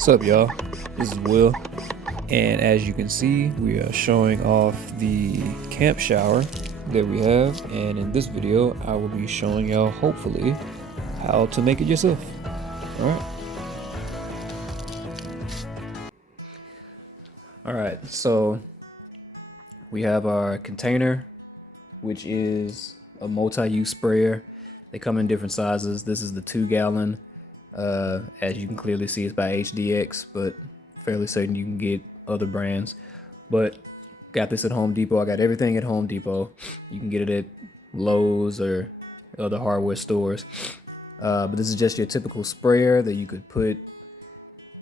What's up, y'all? This is Will, and as you can see, we are showing off the camp shower that we have, and in this video, I will be showing y'all, hopefully, how to make it yourself. Alright, so we have our container, which is a multi-use sprayer. They come in different sizes. This is the 2-gallon. As you can clearly see, it's by HDX, but fairly certain you can get other brands. But got this at Home Depot. I got everything at Home Depot. You can get it at Lowe's or other hardware stores. But this is just your typical sprayer that you could put,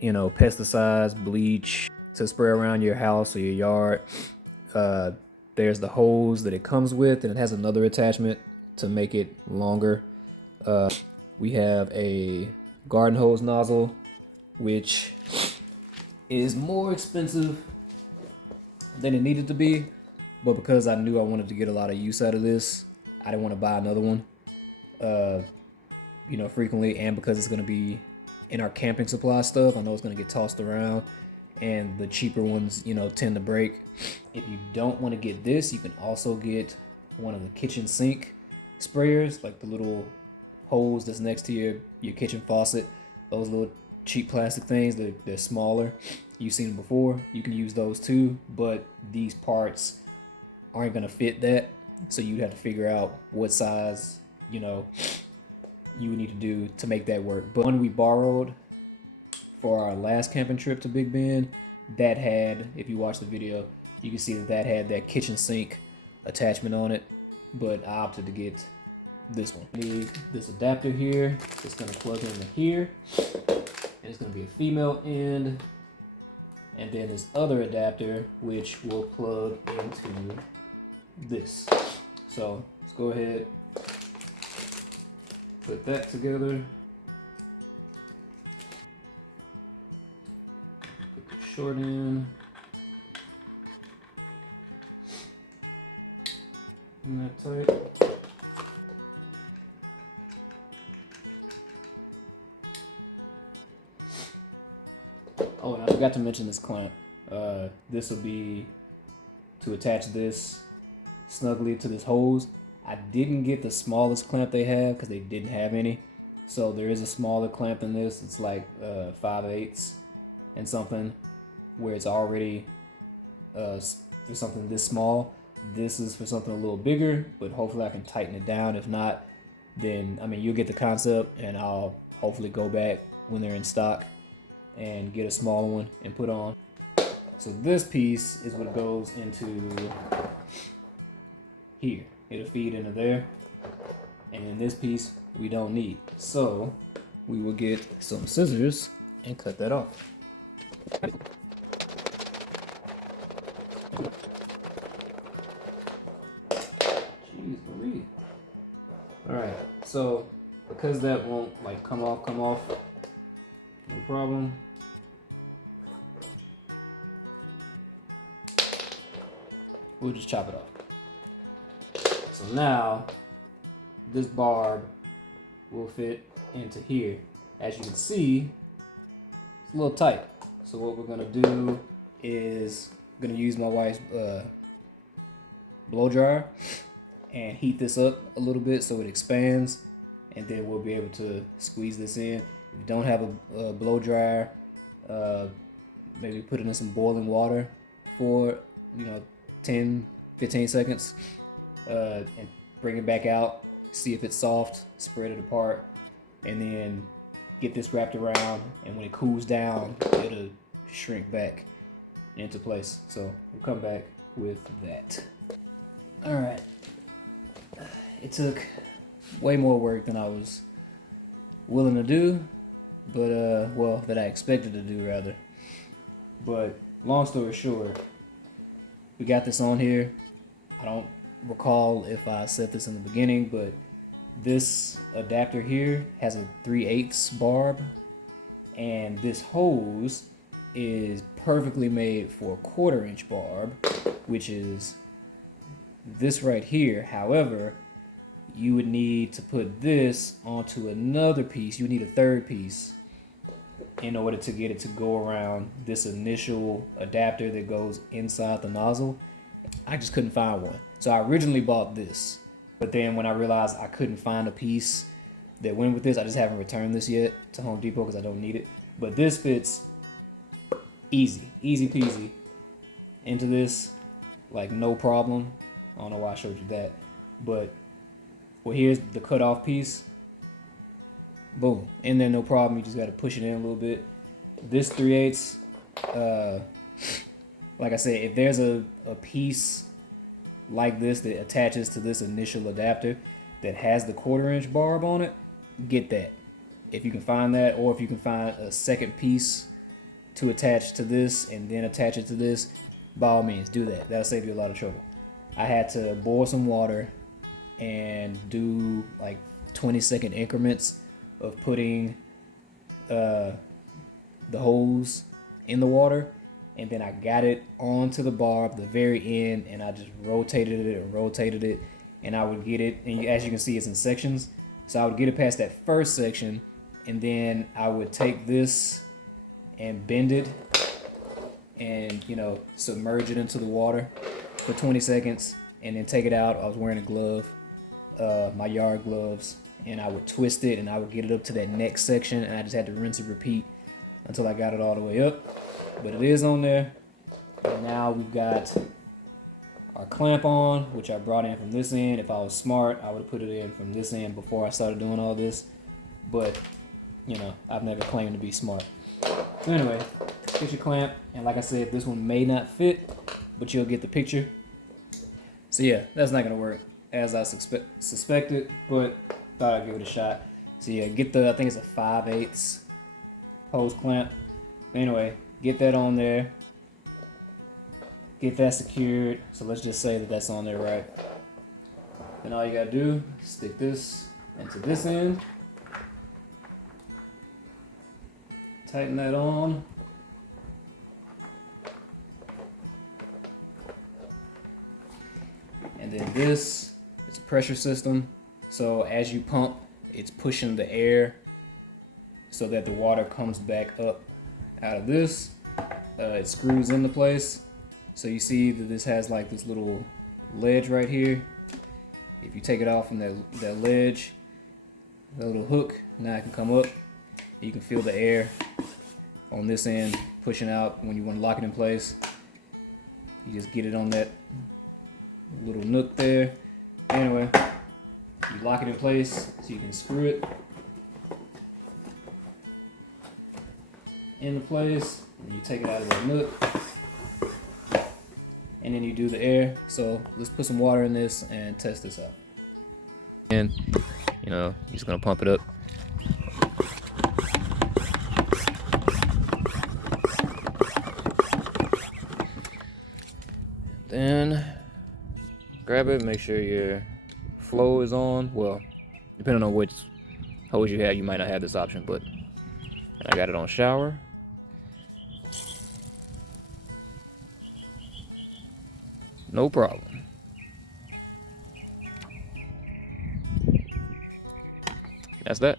you know, pesticides, bleach to spray around your house or your yard. There's the hose that it comes with, and it has another attachment to make it longer. We have a garden hose nozzle, which is more expensive than it needed to be, but because I knew I wanted to get a lot of use out of this, I didn't want to buy another one, frequently, and because it's going to be in our camping supply stuff, I know it's going to get tossed around, and the cheaper ones, tend to break. If you don't want to get this, you can also get one of the kitchen sink sprayers, like the little hose that's next to your kitchen faucet. Those little cheap plastic things, they're smaller. You've seen them before. You can use those too, but these parts aren't gonna fit that, so you'd have to figure out what size you would need to do to make that work. But one we borrowed for our last camping trip to Big Bend, that had, if you watch the video, you can see that had that kitchen sink attachment on it, but I opted to get this one. Need this adapter here. It's gonna plug into here, and it's gonna be a female end, and then this other adapter which will plug into this. So let's go ahead, put that together. Put the short end in that tight. Oh, and I forgot to mention this clamp. This will be to attach this snugly to this hose. I didn't get the smallest clamp they have because they didn't have any. So there is a smaller clamp than this. It's like 5/8 and something, where it's already for something this small. This is for something a little bigger, but hopefully I can tighten it down. If not, then you'll get the concept, and I'll hopefully go back when they're in stock and get a smaller one and put on. So this piece is what goes into here. It'll feed into there. And then this piece we don't need. So we will get some scissors and cut that off. Jeez Louise. Alright, so because that won't come off, no problem. We'll just chop it off. So now, this barb will fit into here. As you can see, it's a little tight. So what we're gonna do is I'm gonna use my wife's blow dryer and heat this up a little bit so it expands, and then we'll be able to squeeze this in. If you don't have a blow dryer, maybe put it in some boiling water for 10-15 seconds, and bring it back out, see if it's soft, spread it apart, and then get this wrapped around, and when it cools down, it'll shrink back into place. So we'll come back with that. Alright, it took way more work than I was willing to do, but that I expected to do rather. But long story short, we got this on here. I don't recall if I said this in the beginning, but this adapter here has a 3/8 barb, and this hose is perfectly made for a 1/4 inch barb, which is this right here. However, you would need to put this onto another piece. You would need a third piece in order to get it to go around this initial adapter that goes inside the nozzle. I just couldn't find one. So I originally bought this, but then when I realized I couldn't find a piece that went with this, I just haven't returned this yet to Home Depot because I don't need it. But this fits easy peasy into this, like no problem. I don't know why I showed you that, but well, here's the cutoff piece. Boom, in there, no problem. You just got to push it in a little bit. This 3/8, like I said, if there's a piece like this that attaches to this initial adapter that has the 1/4 inch barb on it, get that. If you can find that, or if you can find a second piece to attach to this and then attach it to this, by all means, do that. That'll save you a lot of trouble. I had to boil some water and do like 20-second increments of putting the hose in the water, and then I got it onto the barb, the very end, and I just rotated it, and I would get it, and as you can see, it's in sections. So I would get it past that first section, and then I would take this and bend it and, you know, submerge it into the water for 20 seconds and then take it out. I was wearing a glove, my yard gloves, and I would twist it and I would get it up to that next section, and I just had to rinse and repeat until I got it all the way up. But it is on there. And now we've got our clamp on, which I brought in from this end. If I was smart, I would have put it in from this end before I started doing all this. But, you know, I've never claimed to be smart. So anyway, get your clamp. And like I said, this one may not fit, but you'll get the picture. So yeah, that's not going to work as I suspected, but thought I'd give it a shot. So yeah, get the, I think it's a 5/8 hose clamp. Anyway, get that on there. Get that secured. So let's just say that that's on there, right? Then all you gotta do is stick this into this end. Tighten that on. And then this is a pressure system. So as you pump, it's pushing the air so that the water comes back up out of this. It screws into place. So you see that this has like this little ledge right here. If you take it off from that ledge, that little hook, now it can come up. You can feel the air on this end pushing out when you want to lock it in place. You just get it on that little nook there. Anyway, you lock it in place so you can screw it into place, and you take it out of that nook, and then you do the air. So let's put some water in this and test this out. And you know, you're just gonna pump it up. Then grab it, make sure your flow is on. Well, depending on which hose you have, you might not have this option, but I got it on shower. No problem. That's that.